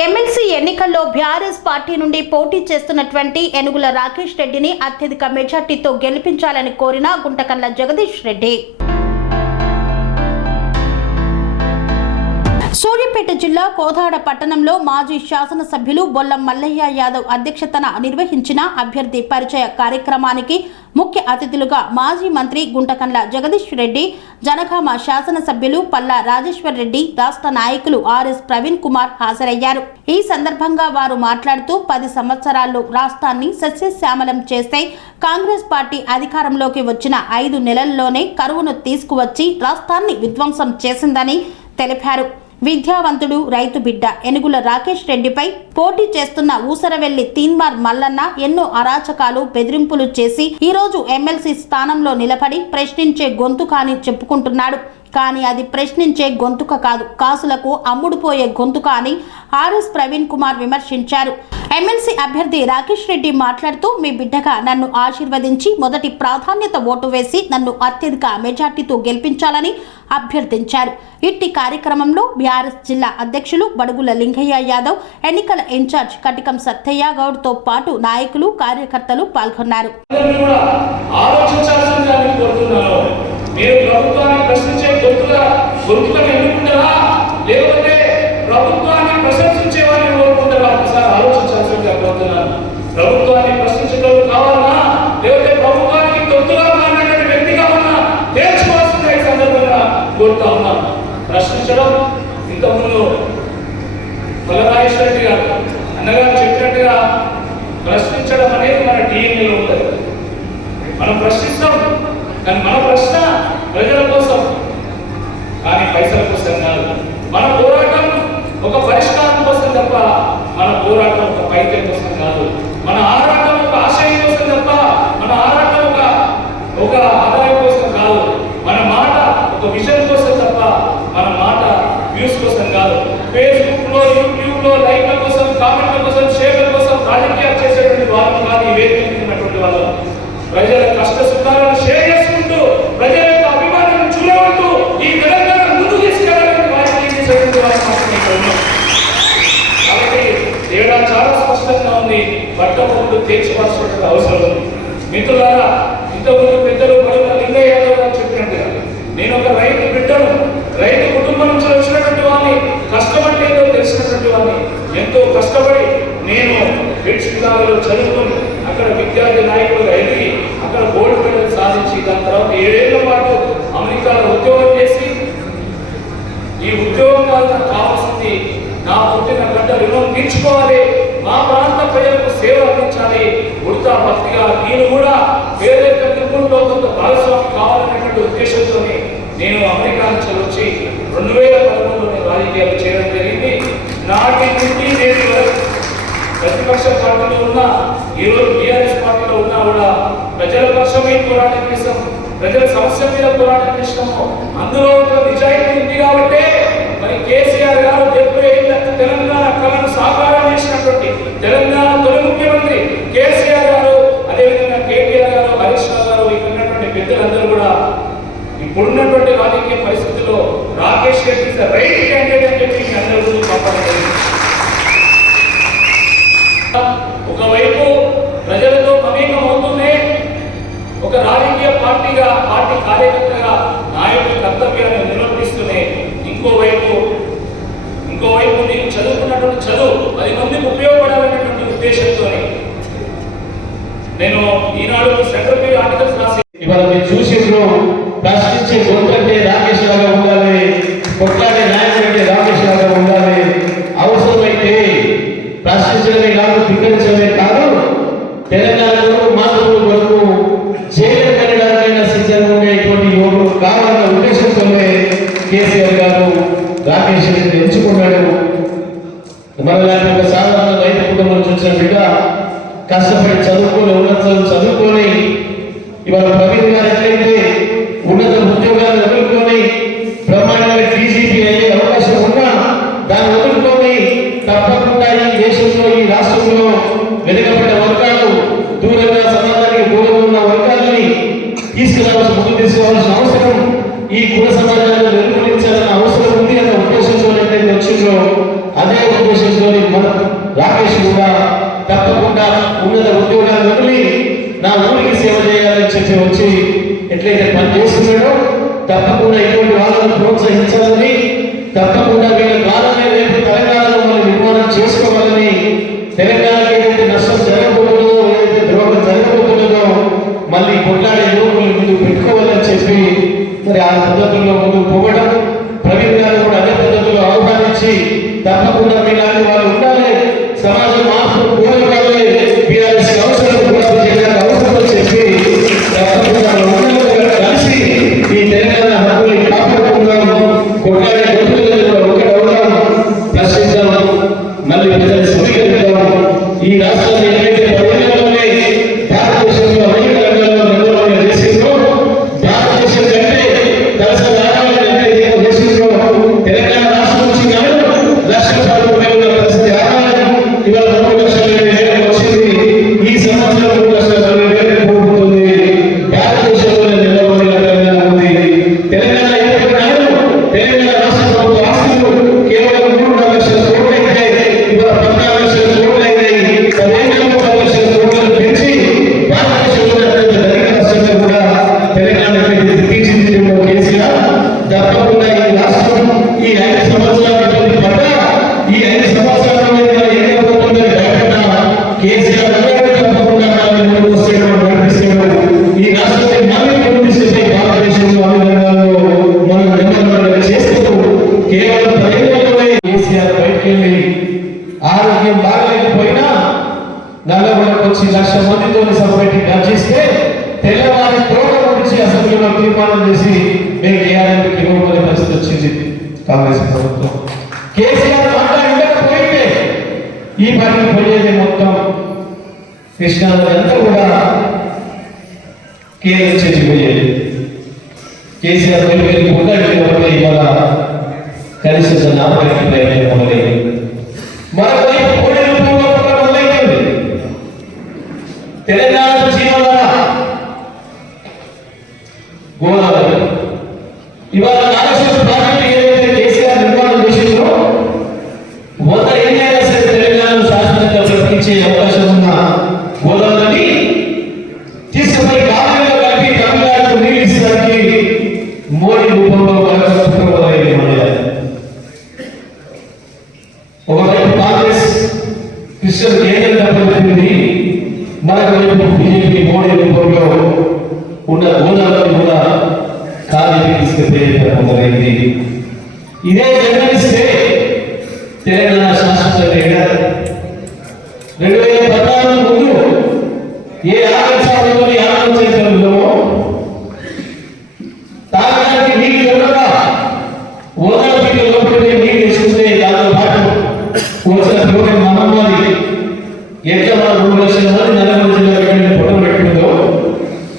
MLC ఎన్నికల్లో BRS party నుండి పోటీ చేస్తున్నటువంటి ఏనుగుల రాకేష్ రెడ్డిని అత్యధిక మెజార్టీతో గెలిపించాలని కోరిన గుంటకల్ల జగదీష్ రెడ్డి. సూర్యాపేట జిల్లా కోదాడ పట్టణంలో మాజీ శాసనసభ్యులు బొల్లం మల్లయ్య యాదవ్ అధ్యక్షతన నిర్వహించిన అభ్యర్థి పరిచయ కార్యక్రమానికి ముఖ్య అతిథులుగా మాజీ మంత్రి గుంటకండ్ల జగదీష్ రెడ్డి, జనగామ శాసనసభ్యులు పల్లా రాజేశ్వర్ రెడ్డి, రాష్ట్ర నాయకులు ఆర్ఎస్ ప్రవీణ్ కుమార్ హాజరయ్యారు. ఈ సందర్భంగా వారు మాట్లాడుతూ 10 సంవత్సరాల్లో రాష్ట్రాన్ని సస్యశ్యామలం చేస్తే కాంగ్రెస్ పార్టీ అధికారంలోకి వచ్చిన 5 నెలల్లోనే కరువును తీసుకువచ్చి రాష్ట్రాన్ని విధ్వంసం చేసిందని తెలిపారు. విద్యావంతుడు, రైతు బిడ్డ ఏనుగుల రాకేష్ రెడ్డిపై పోటీ చేస్తున్న ఊసరవెల్లి తీన్మార్ మల్లన్న ఎన్నో అరాచకాలు, బెదిరింపులు చేసి ఈరోజు ఎమ్మెల్సీ స్థానంలో నిలబడి ప్రశ్నించే గొంతుక అని చెప్పుకుంటున్నాడు. కానీ అది ప్రశ్నించే గొంతుక కాదు, కాసులకు అమ్ముడుపోయే గొంతుక అని ఆర్ఎస్ ప్రవీణ్ కుమార్ విమర్శించారు. ఎమ్మెల్సీ అభ్యర్థి రాకేష్ రెడ్డి మాట్లాడుతూ, మీ బిడ్డగా నన్ను ఆశీర్వదించి మొదటి ప్రాధాన్యత ఓటు వేసి నన్ను అత్యధిక మెజార్టీతో గెలిపించాలని అభ్యర్థించారు. ఇట్టి కార్యక్రమంలో బీఆర్ఎస్ జిల్లా అధ్యక్షులు బడుగుల లింగయ్య యాదవ్, ఎన్నికల ఇన్ఛార్జ్ కటికం సత్తయ్య గౌడ్ తో పాటు నాయకులు, కార్యకర్తలు పాల్గొన్నారు. ప్రభుత్వాన్ని ప్రశ్నించడం కావాలన్నా లేకపోతే ప్రభుత్వానికి తొత్తుగా మారినటువంటి వ్యక్తిగా ఉన్నా తేల్చుకోవాల్సిందే ఈ సందర్భంగా కోరుతా ఉన్నాను. ప్రశ్నించడం ఇంతకుముందు పల్లరాజేశ్వర రెడ్డి గారు అన్నగారు చెప్పినట్టుగా ప్రశ్నించడం అనేది మన డిఎన్ఏలో ఉంటుంది. మనం ప్రశ్నిస్తాం, కానీ మన ప్రశ్న ప్రజల కోసం, కానీ పైసల కోసం కాదు. మన పోరాటం ఒక పరిష్కారం కోసం తప్ప, మన పోరాటం ఒక పైత్యం కోసం కాదు. మన ఆరాటం ఒక ఆశయం కోసం తప్ప, మన ఆరాటం ఒక ఆదాయం కోసం కాదు. మన మాట ఒక విజన్ కోసం తప్ప, మన మాట వ్యూస్ కోసం కాదు. ఫేస్బుక్ లో, యూట్యూబ్ లో లైక్ల కోసం, కామెంట్ల కోసం, షేర్ల కోసం రాజకీయాలు చేసేటువంటి వాళ్ళు కాదు. ఈ వేదికటువంటి వాళ్ళు ప్రజల కష్ట సుఖాలను షేర్ చేసుకుంటూ, ప్రజల యొక్క అభిమానాలను చూడవద్దు, ఈ తెలంగాణ ముందు తీసుకెళ్ళాలని రాజకీయం చేసేటువంటి వాళ్ళు మాత్రమే ఇక్కడ ఉన్నాం. కాబట్టి తేడా చాలా స్పష్టంగా ఉంది. పట్టణంలో తీర్చవలసిన అవసరం ఉంది. మిత్రులారా, ఇంతకుముందు పెద్దలు బడుగుల లింగయ్య యాదవ్ గారు చెప్పినట్టుగా నేను ఒక రైతు బిడ్డను, రైతు కుటుంబం నుంచి వచ్చినటువంటి వాడిని, కష్టపడి ఏదో తెలిసినటువంటి వాడిని. ఎంతో కష్టపడి నేను బిట్స్ జిల్లాలో చదువుకొని అక్కడ విద్యార్థి నాయకులుగా ఎదిగి అక్కడ గోల్డ్ మెడల్ సాధించి దాని తర్వాత 7 ఏళ్ల పాటు అమెరికాలో ఉద్యోగం చేసి, ఈ ఉద్యోగం వల్ల కావాల్సింది నా పుట్టిన గడ్డ రుణం తీర్చుకోవాలి, మా ప్రాంత ప్రజలకు సేవ అందించాలి, ఉడతా భక్తిగా నేను కూడా పేదరిక నిర్మూలనలో కొంత భాగస్వామి కావాలనేటువంటి ఉద్దేశంతో నేను అమెరికా నుంచి వచ్చి 2013లో నేను రాజకీయాలు చేయడం జరిగింది. నాటి నుండి నేటి వరకు ప్రతిపక్ష పార్టీలో ఉన్నా, ఈరోజు బీఆర్ఎస్ పార్టీలో ఉన్నా కూడా ప్రజల పక్షమే పోరాటం చేస్తాం, ప్రజల సమస్య మీద పోరాటం చేస్తాము. అందులో నిజాయితీ ఉంది కాబట్టి మరి కేసీఆర్ గారు 75 తెలంగాణ కళను సాకారం చేసినటువంటి తెలంగాణ తొలి ముఖ్యమంత్రి కేసీఆర్ గారు, అదేవిధంగా కేటీఆర్ గారు, హరీష్ రావు గారు, ఇక్కడ ఉన్నటువంటి పెద్దలందరూ కూడా ఇప్పుడున్నటువంటి రాజకీయ పరిస్థితుల్లో Rakesh Reddy is the right candidate అని చెప్పి అందరూ కాపాడారు. ఒకవైపు ప్రజలతో మమేకం అవుతూనే ఒక రాజకీయ పార్టీగా, పార్టీ కార్యకర్తగా నాయకుల కర్తవ్యాన్ని నిర్వర్తిస్తూనే ఇంకోవైపు నేను చదువుకున్నటువంటి చదువు 10 మందికి ఉపయోగపడాలనేటువంటి ఉద్దేశంతో నేను ఈనాడు సెక్రటరీ ఆర్టికల్స్ రాసి ఇవాళ మీరు చూసేట్లో ప్రశ్నించే గొంతు అంటే రాకేష్ లాగా ఉండాలి, కొట్లాడే నాయకుడు అంటే రాకేష్ లాగా ఉండాలి. అవసరమైతే ప్రశ్నించడమే కాదు, ధిక్కరించడమే కాదు, తెలంగాణలో మాతృ వరకు జైలు వెళ్ళడానికైనా సిద్ధంగా ఉండేటువంటి యువకులు కావాలన్న ఉద్దేశంతోనే కేసీఆర్ గారు రాకేష్ రెడ్డిని ఎంచుకున్నాడు. మనలాంటి ఒక సాధారణ రైతు కుటుంబం నుంచి వచ్చిన బిడ్డ కష్టపడి చదువుకొని, ఉన్నత చదువుకొని ఇవాళ ప్రవీణ్ గారు ఎట్లయితే ఉన్నత ఉద్యోగాలు వదులుకొని బ్రహ్మాండమైన డీజీపీ అయ్యే అవకాశం ఉన్నా దాన్ని వదులుకొని తప్పకుండా ఈ దేశంలో, ఈ రాష్ట్రంలో వెనుకబడ్డ వర్గాలు, దూరంగా సమాజానికి దూరంగా ఉన్న వర్గాలని ముందుకు తీసుకోవాల్సిన అవసరం, ఈ కుల సమాజాన్ని నిర్మూలించాలన్న అవసరం ఉంది అన్న ఉద్దేశంతో వచ్చిందో అదే ఉద్దేశంతో మన రాకేష్ కూడా తప్పకుండా ఉన్నత ఉద్యోగాలు వదిలి నా ఊరికి సేవ చేయాలని చెప్పి వచ్చి ఎట్లయితే పని చేస్తున్నాడో తప్పకుండా ఇటువంటి వాళ్ళను ప్రోత్సహించాలని, తప్పకుండా వీళ్ళ ద్వారానే రేపు తెలంగాణలో మనం నిర్మాణం చేసుకోవాలని, తెలంగాణకి ఏదైతే నష్టం జరగబోతుందో, ఏదైతే ద్రోహం జరగబోతుందో మళ్ళీ కొట్లాడే యువకులు ముందు పెట్టుకోవాలని చెప్పి మరి ఆ పద్ధతుల్లో ముందుకు పోవడం, ప్రవీణ్ గారు కూడా అదే పద్ధతిలో ఆహ్వానించి తప్పకుండా మీలాంటి వాళ్ళు ఉండాలి, సమాజ మార్పు కోరుకోవాలి, బీఆర్ఎస్ అవసరం గులాబీ చేయడానికి అవసరం అని చెప్పి తప్పకుండా కలిసి ఈ తెలంగాణ హక్కుల్ని కాపాడుకుందాం, కొట్లాడే గొంతులలో ఒకటవుదాం, ప్రశ్నిద్దాం, మళ్ళీ ప్రజలు స్వీకరిద్దాం. ఈ రాష్ట్రాన్ని ఏదైతే 10 ఏళ్లలోనే భారతదేశంలో అనేక రంగాల్లో నిర్మాణం చేసిందో, భారతదేశం కంటే దశ దేశంలో తెలంగాణ రాష్ట్రం నుంచి ₹1,40,000 పరిస్థితి ఆదాయం ఇవాళ 3,20,000 వచ్చింది. ఈ సంవత్సరం 3,20,000 పోతుంది. భారతదేశంలోనే నిలబడిన తెలంగాణ ఉంది. తెలంగాణ ఎప్పటికైనా తెలంగాణ రాష్ట్ర ప్రభుత్వ ఆస్తులు కేవలం 3,4 లక్షల కోట్లు అయితే ఇవాళ 14 లక్షల కోట్లు అయినాయి. 10 ఏళ్లలో 10 లక్షల కోట్లను పెంచి భారతదేశంలోనే అత్యంత ధనిక రాష్ట్రంగా కూడా తెలంగాణ తీర్చిదిద్దడంలో కేసీఆర్ తప్పకుండా ఈ రాష్ట్రం ఈ 5 సంవత్సరాల పడ్డ ఈ 5 సంవత్సరాల ఏం జరగబోతుందని భయపడ్డ కేసీఆర్ తప్పకుండా ఈ రాష్ట్రాన్ని మళ్ళీ పూర్తి భారతదేశంలో అన్ని రంగాల్లో మనం నిర్మాణం చేస్తూ కేవలం 10 ఏళ్లలోనే కేసీఆర్ బయటకు వెళ్ళి ఆరోగ్యం బాగలేకపోయినా నల్లగొండకు వచ్చి 1,00,000 మందితో సభ పెట్టి గర్జిస్తే తెల్లవారి తోట నుంచి అసెంబ్లీలో తీర్మానం చేసి మేము టీఆర్ఎంకి ఇవ్వబోయే పరిస్థితి వచ్చింది కాంగ్రెస్ ప్రభుత్వం. కేసీఆర్ మాట ఉండకపోయింటే ఈ పనికి పోయేది మొత్తం కృష్ణానది అంతా కూడా కేంద్రం చేసిపోయేది. కేసీఆర్ వెళ్ళి ఉండకపోతే ఇవాళ కనీసం నాపడానికి ప్రయత్నం మొదలైంది. మరోవైపు కోడెల పూర్వకంగా మొదలైంది. తెలంగాణ జీవనాల గోదావరి ఇవాళ నాగేశ్వర ప్రాజెక్టు ఏదైతే కేసీఆర్ నిర్మాణం చేసిందో 100 ఏళ్ళైనా సరే తెలంగాణను శాశ్వతంగా బ్రతికించే అవకాశం ఉన్న గోదావరిని తీసుకుపోయి కావ్యంలో కలిపి తమిళనాడుకు నీళ్ళు ఇచ్చడానికి మోడీ రూపంలో మొదలైంది. ఒకవైపు కాంగ్రెస్ కృష్ణ కేంద్రం తప్పనింది, మరొకవైపు బీజేపీ మోడీ రూపంలో ఉన్న గోదావరి కూడా కాలేజీ తీసుకుపోయే మొదలైంది. ఇదే జర్నలిస్తే తెలంగాణ శాశ్వతంగా 2014 ముందు ఏ ఆలోచనలోని ఆలోచనలో తాగడానికి నీళ్ళు ఉండక ఓదార్పీకి లోపలి నీళ్ళు తీసుకుంటే దాంతో పాటు వచ్చిన రోడ్డు మహమ్మారి ఎట్లా మన 2 లక్షల మంది నల్లగొండ జిల్లా ఫోటో పెట్టుకుందో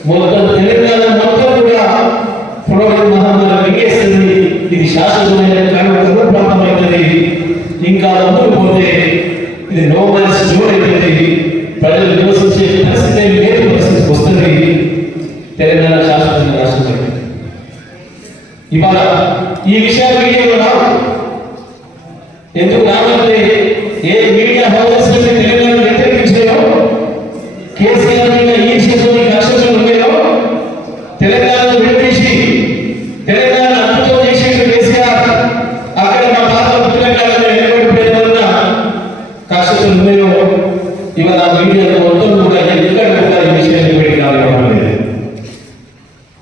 మొత్తం తెలంగాణ మొత్తం కూడా పురోగతి మహమ్మారి మింగేస్తుంది. ఇది శాశ్వతమైన ప్రాంతమైనది. ఇంకా ముందుకు పోతే ఇది నోబెల్స్ జోన్ అయిపోయింది. ప్రజలు నివసించే పరిస్థితి లేదు, పరిస్థితి వస్తుంది. తెలంగాణ శాశ్వతంగా రాష్ట్రం ఇవాళ ఈ విషయాలు మీడియాలో రావు. ఎందుకు రావాలంటే ఏ మీడియా హౌసెస్ తెలంగాణ వ్యతిరేకించారో, కేసీఆర్ మీద ఈ విషయంలో కక్షలు ఉండేదో, తెలంగాణను విడదీసి తెలంగాణ అద్భుతం చేసేది కేసీఆర్. అక్కడ మా పాత తెలంగాణలో ఎన్నికల కక్షలు ఉన్నాయో ఇవాళ మీడియాలో మొత్తం కూడా ఎక్కడ కూడా ఈ విషయాన్ని పెట్టి రావడం లేదు.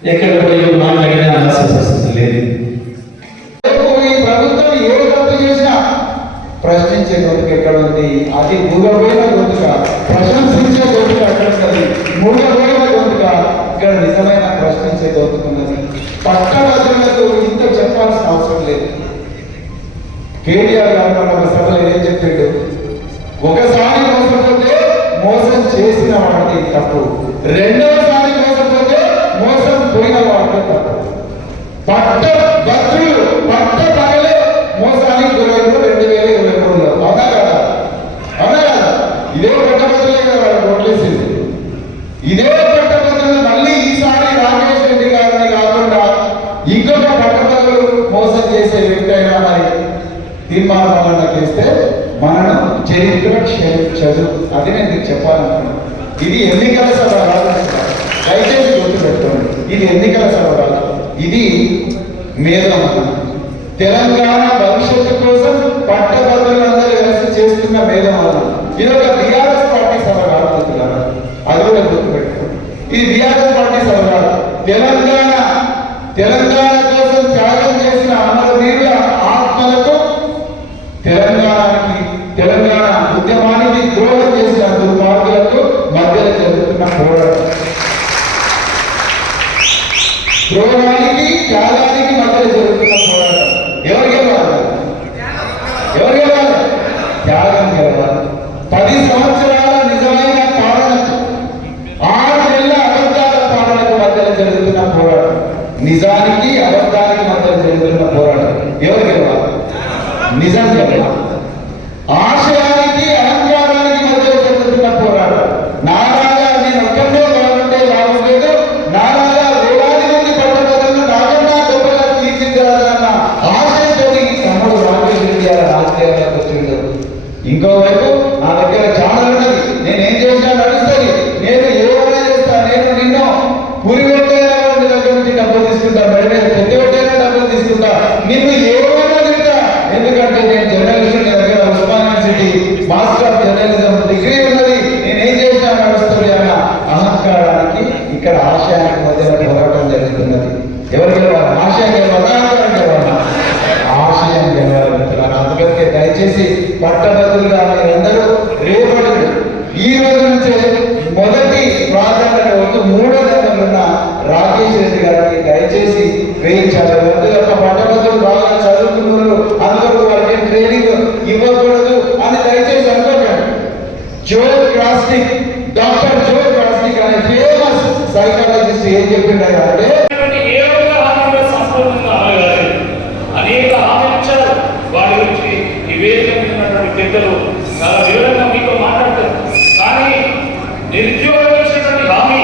ఎక్కడ కూడా మాట్లాడినా రాసే పరిస్థితి లేదు. ప్రభుత్వం ఏ తప్పు చేసినా ప్రశ్నించే గొంతుకు ఎక్కడ ఉంది? అది మూగపోయిన గొంతుక, ప్రశంసించే గొంతుక అక్కడ ఉన్నది. మూగపోయిన గొంతుక ఇక్కడ నిజమైన ప్రశ్నించే గొంతుకున్నది. పట్టభద్రులకు ఇంత చెప్పాల్సిన అవసరం లేదు. కేటీఆర్ గారు మన సభలో ఏం చెప్పిండు? ఒకసారి మోసపోతే మోసం చేసిన వాడికి తప్పు, రెండవసారి మోసపోతే మోసం పోయిన వాడికి తప్పు. పట్టభద్రులు పట్ట పగలే మోసానికి గురైన 2023లో అవునా కదా? అవునా కదా? ఇదే పట్టభద్రులే కదా వాళ్ళు కొట్లేసింది. ఇదే పట్టభద్రులు మళ్ళీ ఈసారి రాకేష్ రెడ్డి గారిని కాకుండా ఇంకొక పట్టభద్రులు మోసం చేసే వ్యక్తి అయినా మరి తీర్మానాలకు వేస్తే మనను చరిత్ర క్షమించదు. అది నేను మీకు చెప్పాలనుకున్నాను. ఇది ఎన్నికల సభ కాదు, దయచేసి గుర్తుపెట్టుకోండి. ఇది ఎన్నికల సభ కాదు, ఇది మేధోమథనం. తెలంగాణ భవిష్యత్తు కోసం పట్టభద్రులందరూ కలిసి చేస్తున్న మేధోమథనం. ఇది ఒక బీఆర్ఎస్ పార్టీ సభ కాదు మిత్రులారా, అది కూడా గుర్తుపెట్టుకోండి. ఇది బీఆర్ఎస్ పార్టీ సభ కాదు. తెలంగాణ కోసం త్యాగం చేసిన అమరవీరుల ఆత్మలకు, తెలంగాణ ఉద్యమానికి ద్రోహం చేసిన దుర్మార్గులకు మధ్యలో జరుగుతున్న పోరాటం. ద్రోహానికి త్యాగానికి మధ్యలో జరుగుతున్న పోరాటం. ఎవరు గెలవాలి? త్యాగం గెలవాలి. 10 సంవత్సరాల నిజమైన పాలనకు, 6 నెలల అబద్ధాల పాలనకు మధ్యలో జరుగుతున్న పోరాటం. నిజానికి అబద్ధానికి మధ్యలో జరుగుతున్న పోరాటం. ఎవరు గెలవాలి? నిజం గెలవాలి. ఆశయానికి అహంకారానికి మధ్యలో జరుగుతున్న పోరాటం. నారాగా నేను ఒక్కడే బాగుంటే లాభం లేదు, నారాగా వేలాది మంది పట్టభద్రులను నాకన్నా గొప్పగా తీర్చిదిద్దాలన్న ఆశయంతో తమ్ముడు రామేష్ రెడ్డి గారు రాజకీయాలకు వచ్చిండు. ఇంకోవైపు నా దగ్గర చాలా ఉన్నది, నేనేం చేసినా నడుస్తుంది, నేను ఏమైనా చేస్తా, నేను నిన్ను పురి పెట్టేలా దగ్గర నుంచి డబ్బులు తీసుకుంటా, పెద్ద పెట్టేలా డబ్బులు తీసుకుంటా, నిన్ను ఏమైనా తింటా, ఎందుకంటే నేను జర్నలిస్ట్, దగ్గర Osman university master of journalism degree ఉన్నది, నేనేం చేసినా నడుస్తుంది అన్న అహంకారానికి, ఇక్కడ ఆశయానికి మధ్య పోరాటం జరుగుతున్నది. ఎవరు గెలవాలి? ఆశయం గెలవాలా? అహంకారం గెలవాలా? ఆశయం గెలవాలి మిత్రులారా. అందుకే దయచేసి పట్టభద్రులుగా మీరందరూ రేపటి ఈ రోజు నుంచే మొదటి ప్రాధాన్యత వంతు 3వ నెంబర్ ఉన్న రాకేష్ రెడ్డి గారికి దయచేసి వేయించాలి. ఒక పట్టభద్రులు బాగా చదువుకున్నారు, అందరూ వాళ్ళకి ట్రైనింగ్ ఇవ్వకూడదు అని దయచేసి అనుకోకండి. డాక్టర్ జో క్రాస్నిక్ అనే ఫేమస్ సైకాలజిస్ట్ ఏం చెప్పిండారంటే, అనేక హామీలు ఇచ్చారు. వాటి గురించి నివేదికమైనటువంటి పెద్దలు చాలా వివరంగా మీతో మాట్లాడతారు. కానీ నిరుద్యోగం ఇచ్చినటువంటి హామీ,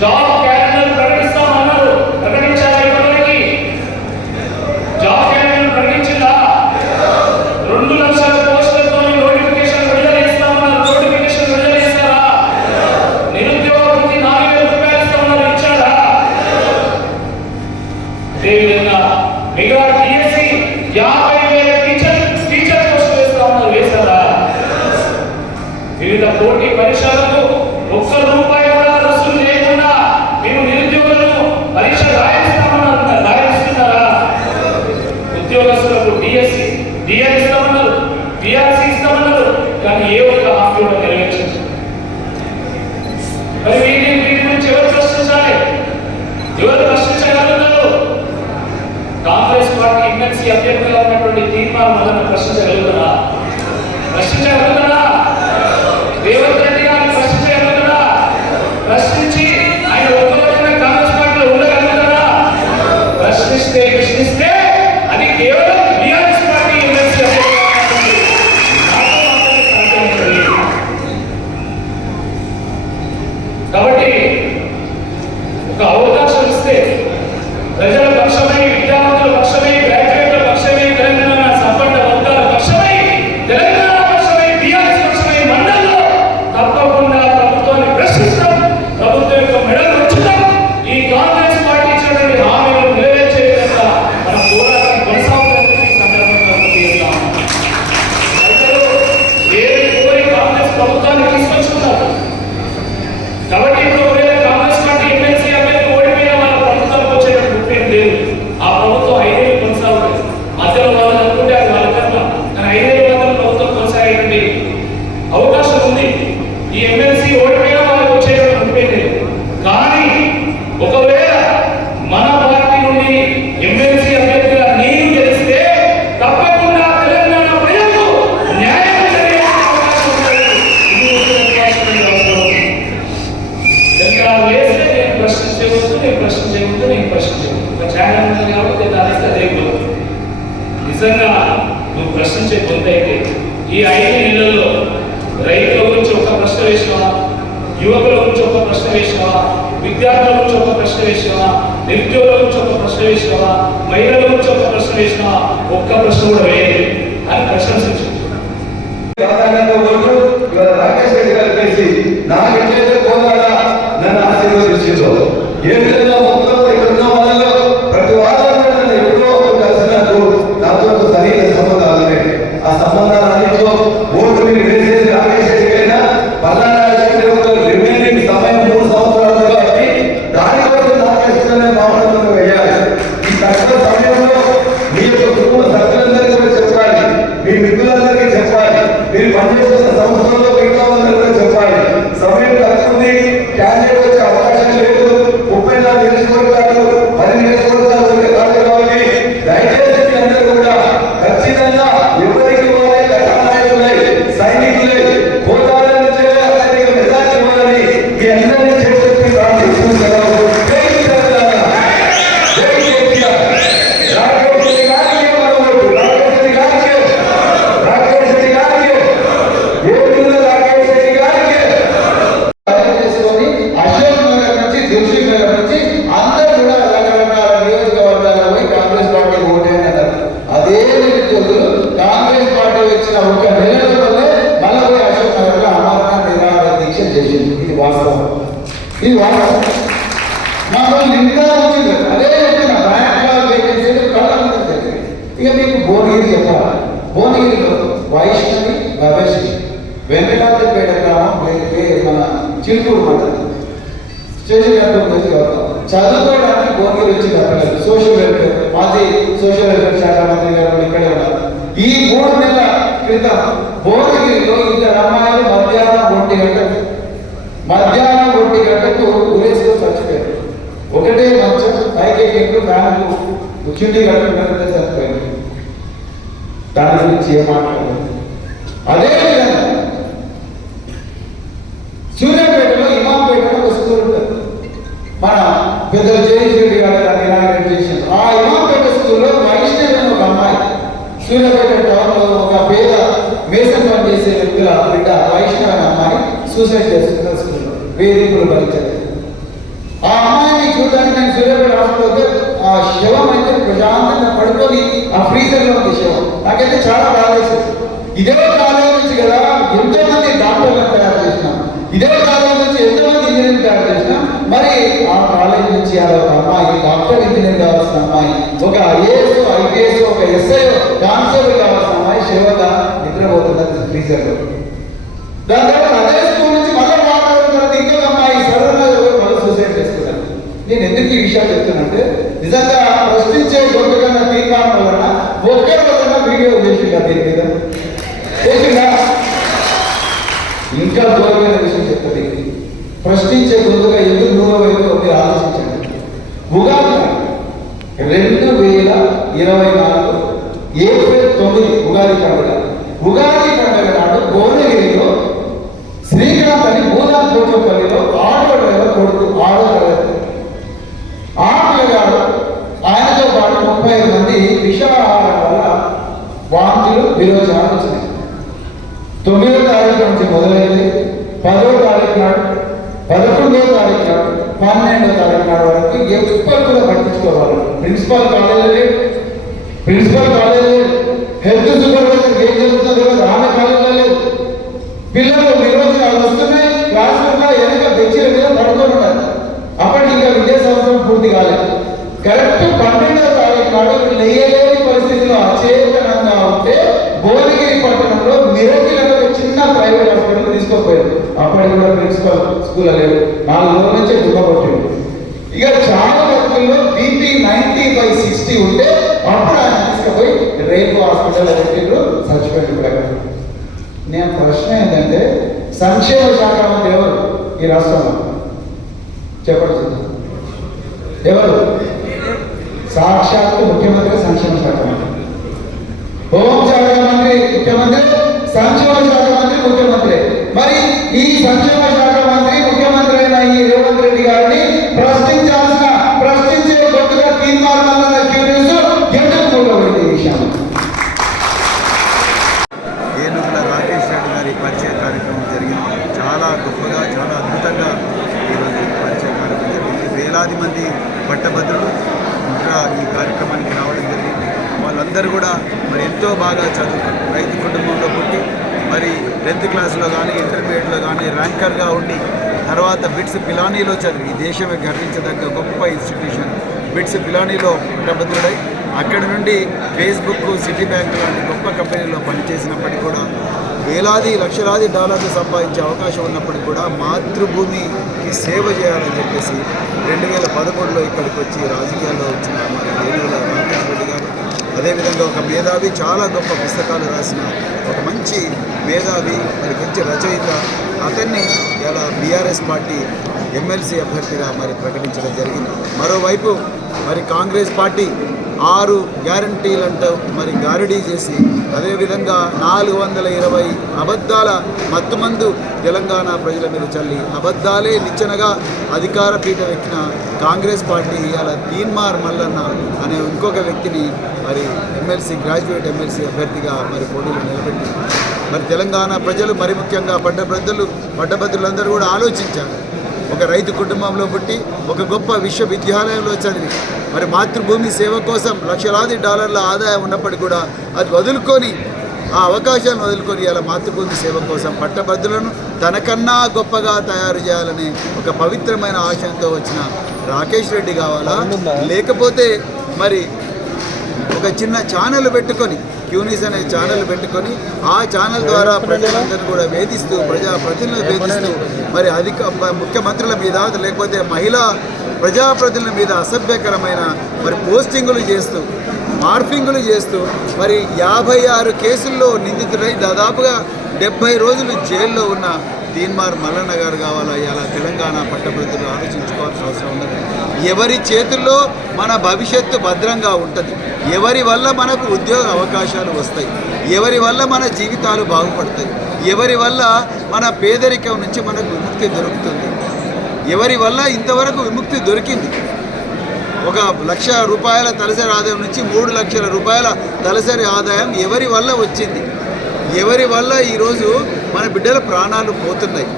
జాబ్ క్యాలెండర్ ప్రకటిస్తామన్నారు, ప్రకటించారా? ఇప్పటివరకు జాబ్ క్యాలెండర్ ప్రకటించిందా? 2 లక్షల పోస్టులతో నోటిఫికేషన్ విడుదల చేస్తామన్నారు, నోటిఫికేషన్ విడుదల చేస్తారా? నిరుద్యోగ వృత్తి 4,000 రూపాయలు ఇస్తామన్నారు, ఇచ్చారా? అదేవిధంగా మెగా డిఎస్సి 50,000 టీచర్ పోస్టులు వేస్తామన్నారు, వేశారా? వివిధ పోటీ పరీక్షలకు ₹1 కూడా రుసుము లేకుండా మేము నిరుద్యోగులను పరీక్ష రాయిస్తామన్నారు, రాయిస్తున్నారా? ఉద్యోగస్తులకు డిఎస్సి డిఆర్ ఇస్తామన్నారు, పిఆర్సి ఇస్తామన్నారు, కానీ ఏ ఒక్క హామీ కూడా నెరవేర్చదు. మరి వీటి గురించి ఎవరు ప్రశ్నించాలి? ఎవరు ప్రశ్నించగలుగుతారు? కాంగ్రెస్ పార్టీ ఎమ్మెల్సీ అభ్యర్థిగా ఉన్నటువంటి తీర్మానం వలన ప్రశ్నించగలుగుతారా? రేవంత్ రెడ్డి గారిని ప్రశ్నించగలుగుతారా? ప్రశ్నించి ఆయన ఒక్కరోజున కాంగ్రెస్ పార్టీలో ఉండగలుగుతారా? ప్రశ్నిస్తే అది కేవలం బీఆర్ఎస్ పార్టీ ఎమ్మెల్సీ కాబట్టి ఒక అవకాశం ఇస్తే ప్రజల పక్షమై, విద్యావంతుల పక్షమై, గ్రాడ్యుయేట్ల పక్షమై, తెలంగాణ సంపన్న వర్గాల పక్షమై, తెలంగాణ పక్షమై, బీఆర్ఎస్ పక్షమై మండలంలో తప్పకుండా ప్రభుత్వాన్ని ప్రశ్నిస్తాం. ప్రభుత్వం యొక్క మెడలు ఉంచుతాం. ఈ కాంగ్రెస్ పార్టీ ఇచ్చినటువంటి హామీలను నెరవేర్చే విధంగా మన పోరాటం కొనసాగుతుందని ఈ సందర్భంగా తెలియజేస్తాం. ఏది కోరి కాంగ్రెస్ ప్రభుత్వాన్ని తీసుకొచ్చుకున్నారు. కాబట్టి ఇప్పుడు కాంగ్రెస్ పార్టీ ఎమ్మెల్సీ అభ్యర్థి ఓడిపోయిన వాళ్ళ ప్రభుత్వానికి వచ్చేటప్పుడు లేదు. ఆ ప్రభుత్వం 5 ఏళ్ళు కొనసాగుతుంది. మధ్యలో వాళ్ళు అనుకుంటే అది వాళ్ళ కర్మ, కానీ 5 ఏళ్ళ మాత్రం ప్రభుత్వం కొనసాగేటువంటి అవకాశం ఉంది. ఈ ఎమ్మెల్సీ ఓడిపోయిన వాళ్ళకి వచ్చేటప్పుడు లేదు. కానీ ఒకవేళ మన పార్టీ నుండి ఎమ్మెల్సీ అభ్యర్థిగా నేను గెలిస్తే తప్పకుండా తెలంగాణ ప్రజలకు న్యాయం జరిగే అవకాశం ఉంటుంది. తెలంగాణ వేస్తే నేను ప్రశ్నించకూడదు. ఒక ఛానల్ ఉంది కాబట్టి దాని అదే నిజంగా నువ్వు ప్రశ్నించే పొందైతే ఈ 5 నెలల్లో రైతుల గురించి ఒక ప్రశ్న వేసినావా? యువకుల గురించి ఒక ప్రశ్న వేసినావా? విద్యార్థుల గురించి ఒక ప్రశ్న వేసినావా? నిరుద్యోగుల గురించి గురించి ఒక ప్రశ్న వేసినావా, మహిళల గురించి ఒక ప్రశ్న వేసినావా, ఒక్క ప్రశ్న కూడా వేయలేదు అని ప్రశంసించారు. రాకేష్ రెడ్డి గారు కలిసి నాకు ఎట్లయితే పోతాడా నన్ను ఆశీర్వదించిందో ఏ విధంగా మొత్తం ఇక్కడ ఉన్న వాళ్ళలో ప్రతి వారం నన్ను ఎప్పుడో కలిసినట్టు నాతో సరైన సంబంధాలు ఉన్నాయి. ఆ సంబంధాలన్నింటిలో ఓటు మీరు వేసేది రాకేష్ రెడ్డి అయినా పల్లారా రిమైనింగ్ సమయం 3 సంవత్సరాలు కాబట్టి దానికోసం రాకేష్నే మామూలుగా వేయాలి. ఈ తక్కువ సమయంలో మీ యొక్క కుటుంబ సభ్యులందరికీ కూడా చెప్పాలి, మీ మిత్రులందరికీ చెప్పాలి, మీరు పనిచేస్తున్న సంస్థల్లో మిగతా వాళ్ళందరూ కూడా చెప్పాలి. సమయం తక్కువ, క్యాండిడేట్ వచ్చే అవకాశం లేదు. 34 నియోజకవర్గాలు 10 నియోజకవర్గాలు కాదు కాబట్టి దయచేసి మీ అందరూ కూడా ఖచ్చితంగా ఎవరికి వారే కథానాయకులై సైనికులై పోతారని అత్యధిక మెజార్టీ ఇవ్వాలని మీ అందరినీ చేసి ప్రార్థిస్తున్నాను. జై తెలంగాణ, జై కేసీఆర్. రాకేష్ రెడ్డి గారికి మన ఓటు, రాకేష్ రెడ్డి గారికి, రాకేష్ రెడ్డి గారికి, ఏడుగుల రాకేష్ రెడ్డి గారికి చేసుకొని అశోక్ నగర్ నుంచి దిల్సుఖ్ నగర్ నుంచి అందరూ కూడా రకరకాల నియోజకవర్గాల్లో పోయి కాంగ్రెస్ పార్టీ ఓటేయన్నారు. అదే నిరుద్యోగులు కాంగ్రెస్ పార్టీ వచ్చిన ఒక నెల వల్లే మళ్ళీ పోయి అశోక్ నగర్ లో అమరణ నిరాహార దీక్ష చేసింది. ఇది వాస్తవం, ఇది వాస్తవం. మాకు నిండా వచ్చింది. అదే చెప్తున్న బ్యాంక్ వేకెన్సీలు కళ్ళ ముందు జరిగింది. ఇక మీకు భువనగిరి చెప్పాలి. భువనగిరిలో వైష్ణవి భవేష్ని వెంకటాద్రిపేట గ్రామం మన చిలుకూరు మండలం స్టేషన్ చదువుకోవడానికి భువనగిరి వచ్చింది. అక్కడ సోషల్ వెల్ఫేర్ మాజీ సోషల్ వెల్ఫేర్ శాఖ మంత్రి గారు ఇక్కడే ఉన్నారు. ఈ 3 నెలల క్రితం భువనగిరిలో 2 అమ్మాయిలు మధ్యాహ్నం 1 గంటకు ఉరేసుకొని చచ్చిపోయారు. ఒకటే మంచం పైకెక్కి ఫ్యాన్కు చుట్టి కట్టుకుంటే చచ్చిపోయింది. దాని గురించి ఏం మాట్లాడలేదు. అదేవిధంగా సూర్యాపేటలో ఇమాంపేటలో ఒక స్కూల్ ఉంటుంది. మన పెద్దలు జయేష్ రెడ్డి గారు దాన్ని ఇనాగ్రేట్ చేశారు. ఆ ఇమాంపేట స్కూల్లో వైష్ణవి అనే ఒక అమ్మాయి, సూర్యాపేట టౌన్లో ఒక పేద మేసన్ పని చేసే వ్యక్తుల బిడ్డ వైష్ణవి అనే అమ్మాయి సూసైడ్ చేసుకున్న స్కూల్లో వేధింపులు భరించారు. ఆ అమ్మాయిని చూడడానికి నేను సూర్యాపేట హాస్పిటల్ ఆ శవం అయితే ప్రశాంతంగా పడుకొని ఆ ఫ్రీజర్లో ఉంది శవం. నాకైతే చాలా బాధ వేసింది. ఇదే కాలేజ్ నుంచి కదా ఎంతో మంది డాక్టర్లను తయారు చేసినాం, ఇదే కాలేజ్ నుంచి ఎంతో మంది ఇంజనీరింగ్ తయారు చేసినాం. మరి ఆ కాలేజ్ నుంచి ఒక అమ్మాయి డాక్టర్ ఇంజనీర్ కావాల్సిన అమ్మాయి, ఒక ఐఏఎస్ ఐపీఎస్ ఒక ఎస్ఐ కానిస్టేబుల్ కావాల్సిన అమ్మాయి శివగా నిద్రపోతుంది ఫ్రీజర్లో. దాని తర్వాత అదే స్కూల్ నుంచి మళ్ళీ మాట్లాడిన తర్వాత ఇంకొక అమ్మాయి సడన్ గా మళ్ళీ సూసైడ్ చేసుకున్నాను. నేను ఎందుకు ఈ విషయాలు చెప్తున్నానంటే నిజంగా ప్రశ్నించే గొంతుకన్నా తీర్మానం వలన ఒక్కరి వలన వీడియో చేసిందా దీని మీద చేసిందా? ఇంకా ఘోరమైన విషయం చెప్తుంది. ప్రశ్నించే గొంతుగా ఎందుకు నూనె వైపు మీరు ఆలోచించండి. ఉగాది 2024 ఏప్రిల్ 9 ఉగాది పండుగ. ఉగాది పండుగ నాడు భువనగిరిలో శ్రీకాంత్ అని భూదాన్ కోచపల్లిలో ఆటో డ్రైవర్ కొడుకు ఆ పిల్లగాడు ఆయనతో పాటు 35 మంది విషాహారం వల్ల వాంతులు విరోచనాలు వచ్చినాయి. 9వ తారీఖు నుంచి మొదలైంది. 10వ తారీఖు నాడు 11వ తారీఖు నాడు 12వ తారీఖు నాడు వరకు ఎప్పుడు కూడా పట్టించుకోవాలి. ప్రిన్సిపల్ కాలేజ్ హెల్త్ సూపర్వైజర్ ఏం జరుగుతుందో ఆమె కాలేజీలో లేదు. పిల్లలు విరోచనాలు వస్తున్నాయి. క్లాస్ రూమ్లో వెనక బెంచీల మీద పడుకొని ఉంటారు. అప్పటికి ఇంకా విద్యా సంవత్సరం పూర్తి కాలేదు. కరెక్ట్ 12వ తారీఖు నాడు లేయలేని పరిస్థితిలో అచేతనంగా ఉంటే భువనగిరి పట్టణంలో మిరకిలను ఒక చిన్న ప్రైవేట్ హాస్పిటల్ తీసుకోపోయారు. అప్పటికి కూడా ప్రిన్సిపల్ స్కూల్ లేదు. 4 రోజుల నుంచే దుమ్మకొట్టింది. ఇక చాలా వ్యక్తుల్లో బీపీ 90/60 ఉంటే అప్పుడు ఆయన తీసుకుపోయి రేపు హాస్పిటల్ పెట్టిండ్రు, చచ్చిపోయారు. నేను ప్రశ్న ఏంటంటే సంక్షేమ శాఖ మంత్రి ఎవరు ఈ రాష్ట్రంలో చెప్పండి? ఎవరు? సాక్షాత్తు ముఖ్యమంత్రి సంక్షేమ శాఖ మంత్రి, హోంశాఖ మంత్రి ముఖ్యమంత్రి, సంక్షేమ శాఖ మంత్రి ముఖ్యమంత్రి. మరి ఈ సంక్షేమ శాఖ మంత్రి ముఖ్యమంత్రి అయిన ఈ రేవంత్ రెడ్డి గారిని ప్రశ్నించే గొప్పగా తీర్మానాలన్న క్యూరియస్ ఎందుకు మూడవది ఈ విషయం? ఏనుగుల రాకేష్ రెడ్డి గారి పరిచయ కార్యక్రమం జరిగింది. చాలా గొప్పగా, చాలా అద్భుతంగా ఈరోజు పరిచయ కార్యక్రమం జరిగింది. వేలాది మంది పట్టభద్రులు వీళ్ళందరూ కూడా మరి ఎంతో బాగా చదువుతారు. రైతు కుటుంబంలో పుట్టి మరి 10th క్లాస్లో కానీ ఇంటర్మీడియట్లో కానీ ర్యాంకర్గా ఉండి తర్వాత బిట్స్ పిలానీలో చదివి ఈ దేశమే గర్వించదగ్గ గొప్ప ఇన్స్టిట్యూషన్ బిట్స్ పిలానీలో పట్టభద్రుడై అక్కడి నుండి ఫేస్బుక్, సిటీ బ్యాంక్ లాంటి గొప్ప కంపెనీలో పనిచేసినప్పటికీ కూడా వేలాది లక్షలాది డాలర్లు సంపాదించే అవకాశం ఉన్నప్పటికీ కూడా మాతృభూమికి సేవ చేయాలని చెప్పేసి 2011లో ఇక్కడికి వచ్చి రాజకీయాల్లో వచ్చిన మరి ఏనుగుల రాకేష్ రెడ్డి గారు, అదేవిధంగా ఒక మేధావి, చాలా గొప్ప పుస్తకాలు రాసిన ఒక మంచి మేధావి, మరి మంచి రచయిత, అతన్ని ఇలా బీఆర్ఎస్ పార్టీ ఎమ్మెల్సీ అభ్యర్థిగా మరి ప్రకటించడం జరిగింది. మరోవైపు మరి కాంగ్రెస్ పార్టీ 6 గ్యారంటీలంటూ మరి గారడీ చేసి అదేవిధంగా 420 అబద్ధాల మత్తుమందు తెలంగాణ ప్రజల మీద చల్లి అబద్ధాలే నిచ్చెనగా అధికార పీఠం ఎక్కిన కాంగ్రెస్ పార్టీ ఇవాళ తీన్మార్ మల్లన్న అనే ఇంకొక వ్యక్తిని మరి ఎమ్మెల్సీ, గ్రాడ్యుయేట్ ఎమ్మెల్సీ అభ్యర్థిగా మరి పోటీలో నిలబెట్టి మరి తెలంగాణ ప్రజలు, మరి ముఖ్యంగా పట్టభద్రులందరూ కూడా ఆలోచించారు. ఒక రైతు కుటుంబంలో పుట్టి ఒక గొప్ప విశ్వవిద్యాలయంలో చదివి మరి మాతృభూమి సేవ కోసం లక్షలాది డాలర్ల ఆదాయం ఉన్నప్పటికీ కూడా అది వదులుకొని, ఆ అవకాశాలను వదులుకొని ఇలా మాతృభూమి సేవ కోసం పట్టభద్రులను తనకన్నా గొప్పగా తయారు చేయాలనే ఒక పవిత్రమైన ఆశయంతో వచ్చిన రాకేష్ రెడ్డి కావాలా, లేకపోతే మరి ఒక చిన్న ఛానల్ పెట్టుకొని, క్యూనిస్ అనే ఛానల్ పెట్టుకొని ఆ ఛానల్ ద్వారా ప్రజలందరూ కూడా వేధిస్తూ, ప్రజాప్రతినిధులను వేధిస్తూ మరి ముఖ్యమంత్రుల మీద లేకపోతే మహిళా ప్రజాప్రతినిధుల మీద అసభ్యకరమైన మరి పోస్టింగులు చేస్తూ, మార్ఫింగులు చేస్తూ మరి 56 కేసుల్లో నిందితుడై దాదాపుగా 70 రోజులు జైల్లో ఉన్న తీన్మార్ మల్లన్న గారు కావాలా, ఇలా తెలంగాణ పట్టభద్రులు ఆలోచించుకోవాల్సిన అవసరం ఉన్నది. ఎవరి చేతుల్లో మన భవిష్యత్తు భద్రంగా ఉంటుంది, ఎవరి వల్ల మనకు ఉద్యోగ అవకాశాలు వస్తాయి, ఎవరి వల్ల మన జీవితాలు బాగుపడతాయి, ఎవరి వల్ల మన పేదరికం నుంచి మనకు విముక్తి దొరుకుతుంది, ఎవరి వల్ల ఇంతవరకు విముక్తి దొరికింది. 1,00,000 రూపాయల తలసరి ఆదాయం నుంచి 3 లక్షల రూపాయల తలసరి ఆదాయం ఎవరి వల్ల వచ్చింది, ఎవరి వల్ల ఈరోజు మన బిడ్డల ప్రాణాలు పోతున్నాయి,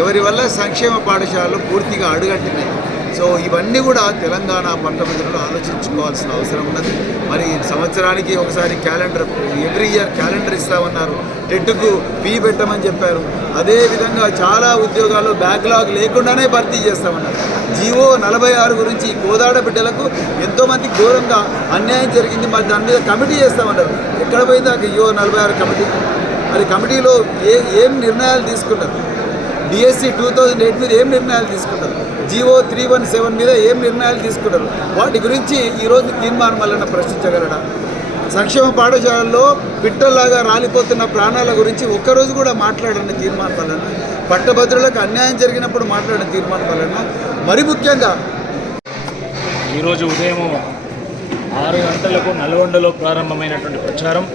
ఎవరి వల్ల సంక్షేమ పాఠశాలలు పూర్తిగా అడుగంటున్నాయి. సో ఇవన్నీ కూడా తెలంగాణ పట్టభద్రులు ఆలోచించుకోవాల్సిన అవసరం ఉన్నది. మరి సంవత్సరానికి ఒకసారి క్యాలెండర్, ఎవ్రీ ఇయర్ క్యాలెండర్ ఇస్తామన్నారు, టెట్కు ఫీ పెట్టమని చెప్పారు. అదేవిధంగా చాలా ఉద్యోగాలు బ్యాక్లాగ్ లేకుండానే భర్తీ చేస్తామన్నారు. జీవో 46 గురించి కోదాడ బిడ్డలకు ఎంతోమంది ఘోరంగా అన్యాయం జరిగింది, మరి దాని మీద కమిటీ చేస్తామన్నారు. ఎక్కడ పోయింది జీవో 46 కమిటీ? మరి కమిటీలో ఏం నిర్ణయాలు తీసుకున్నారు? డిఎస్సి 2008 మీద ఏం నిర్ణయాలు తీసుకున్నారు? జీవో 317 మీద ఏం నిర్ణయాలు తీసుకున్నారు? వాటి గురించి ఈరోజు తీన్మార్ మల్లన్న ప్రశ్నించగలడా? సంక్షేమ పాఠశాలల్లో పిట్టల్లాగా రాలిపోతున్న ప్రాణాల గురించి ఒక్కరోజు కూడా మాట్లాడని తీన్మార్ మల్లన్న, పట్టభద్రులకు అన్యాయం జరిగినప్పుడు మాట్లాడిన తీన్మార్ మల్లన్న, మరి ముఖ్యంగా ఈరోజు ఉదయం 6 గంటలకు నల్గొండలో ప్రారంభమైనటువంటి ప్రచారం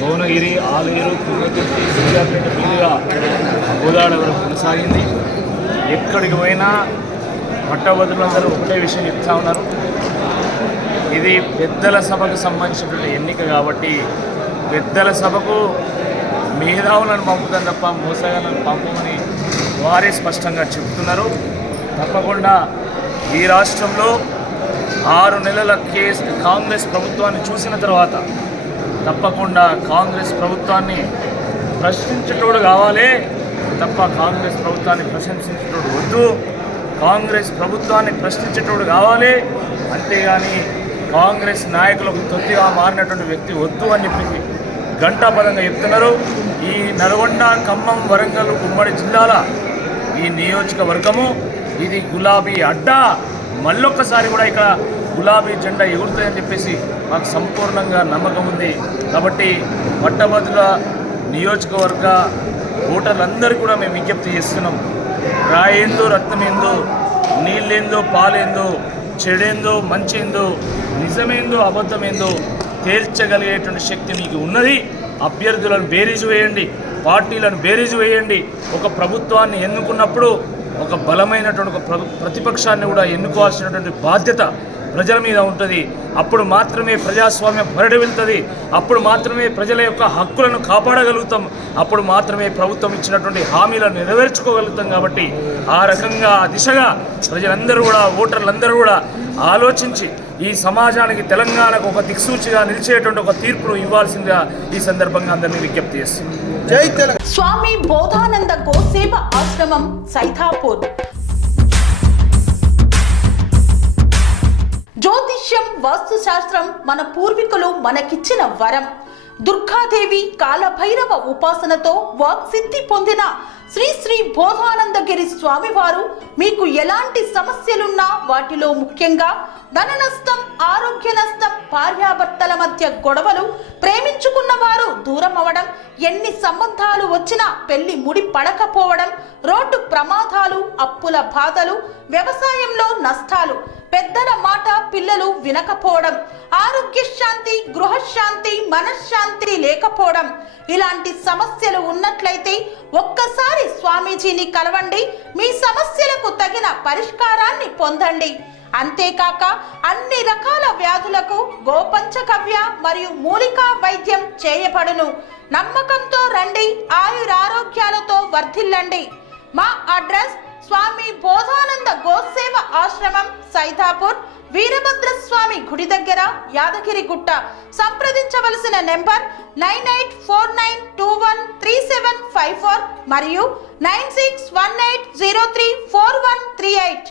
భువనగిరి, ఆలేరు, తుంగతుర్తి, సూర్యాపేట మీదుగా గోదావరి వరకు కొనసాగింది. ఎక్కడికి పోయినా పట్టభద్రులందరూ ఒకటే విషయం చెప్తా ఉన్నారు, ఇది పెద్దల సభకు సంబంధించినటువంటి ఎన్నిక కాబట్టి పెద్దల సభకు మేధావులను పంపుతాం తప్ప మోసగాళ్ళను పంపమని వారే స్పష్టంగా చెబుతున్నారు. తప్పకుండా ఈ రాష్ట్రంలో 6 నెలల కాంగ్రెస్ ప్రభుత్వాన్ని చూసిన తర్వాత తప్పకుండా కాంగ్రెస్ ప్రభుత్వాన్ని ప్రశ్నించేటోడు కావాలి తప్ప కాంగ్రెస్ ప్రభుత్వాన్ని ప్రశంసించేటోడు వద్దు. కాంగ్రెస్ ప్రభుత్వాన్ని ప్రశ్నించేటోడు కావాలి, అంతేగాని కాంగ్రెస్ నాయకులకు తొత్తిగా మారినటువంటి వ్యక్తి వద్దు అని చెప్పి ఘంటాపదంగా చెప్తున్నారు. ఈ నల్గొండ, ఖమ్మం, వరంగల్ ఉమ్మడి జిల్లాల ఈ నియోజకవర్గము ఇది గులాబీ అడ్డా. మళ్ళొక్కసారి కూడా ఇక్కడ గులాబీ జెండా ఎగురుతాయని చెప్పేసి మాకు సంపూర్ణంగా నమ్మకం ఉంది. కాబట్టి పట్టభద్రుల నియోజకవర్గ ఓటర్లందరూ కూడా మేము విజ్ఞప్తి చేస్తున్నాం, రాయేందో రత్నమేందో, నీళ్ళేందో పాలేందో, చెడేందో మంచేందో, నిజమేందో అబద్ధమేందో తేల్చగలిగేటువంటి శక్తి మీకు ఉన్నది. అభ్యర్థులను బేరీజు వేయండి, పార్టీలను బేరీజు వేయండి. ఒక ప్రభుత్వాన్ని ఎన్నుకున్నప్పుడు ఒక బలమైనటువంటి ఒక ప్రతిపక్షాన్ని కూడా ఎన్నుకోవాల్సినటువంటి బాధ్యత ప్రజల మీద ఉంటుంది. అప్పుడు మాత్రమే ప్రజాస్వామ్యం పరిడవిల్తుంది, అప్పుడు మాత్రమే ప్రజల యొక్క హక్కులను కాపాడగలుగుతాం, అప్పుడు మాత్రమే ప్రభుత్వం ఇచ్చినటువంటి హామీలను నెరవేర్చుకోగలుగుతాం. కాబట్టి ఆ రకంగా, ఆ దిశగా ప్రజలందరూ కూడా, ఓటర్లందరూ కూడా ఆలోచించి ఈ సమాజానికి తెలంగాణకు ఒక దిక్సూచిగా నిలిచేటువంటి ఒక తీర్పును ఇవ్వాల్సిందిగా ఈ సందర్భంగా అందరినీ విజ్ఞప్తి చేస్తుంది. జై తెలంగాణ. స్వామి బోధానంద గోసేవ ఆశ్రమం సైథాపూర్. జ్యోతిష్యం, వాస్తుశాస్త్రం మన పూర్వీకులు మనకిచ్చిన వరం. దుర్గాదేవి, కాలభైరవ ఉపాసనతో వాక్సిద్ధి పొందిన శ్రీ శ్రీ బోధానందగిరి స్వామివారు మీకు ఎలాంటి సమస్యలున్నా, వాటిలో ముఖ్యంగా ధన నష్టం, ఆరోగ్య నష్టం, భార్యాభర్తల మధ్య గొడవలు, ప్రేమించుకున్న వారు దూరం అవడం, ఎన్ని సంబంధాలు వచ్చినా పెళ్లి ముడి పడకపోవడం, రోడ్డు ప్రమాదాలు, అప్పుల బాధలు, వ్యవసాయంలో నష్టాలు, పెద్దల మాట పిల్లలు వినకపోవడం, ఆరోగ్య శాంతి, గృహశాంతి, మనశ్శాంతి లేకపోవడం, ఇలాంటి సమస్యలు ఉన్నట్లయితే ఒక్కసారి స్వామీజీని కలవండి. మీ సమస్యలకు తగిన పరిష్కారాన్ని పొందండి. అంతేకాక అన్ని రకాల వ్యాధులకు గోపంచకవ్య మరియు మూలికా వైద్యం చేయబడును. నమ్మకంతో రండి, ఆయురారోగ్యాలతో వర్ధిల్లండి. మా అడ్రస్ స్వామి బోధానంద గోసేవ ఆశ్రమం, సైథాపూర్, వీరభద్రస్వామి గుడి దగ్గర, యాదగిరిగుట్ట. సంప్రదించవలసిన నెంబర్ 9849213754 మరియు 9618034138.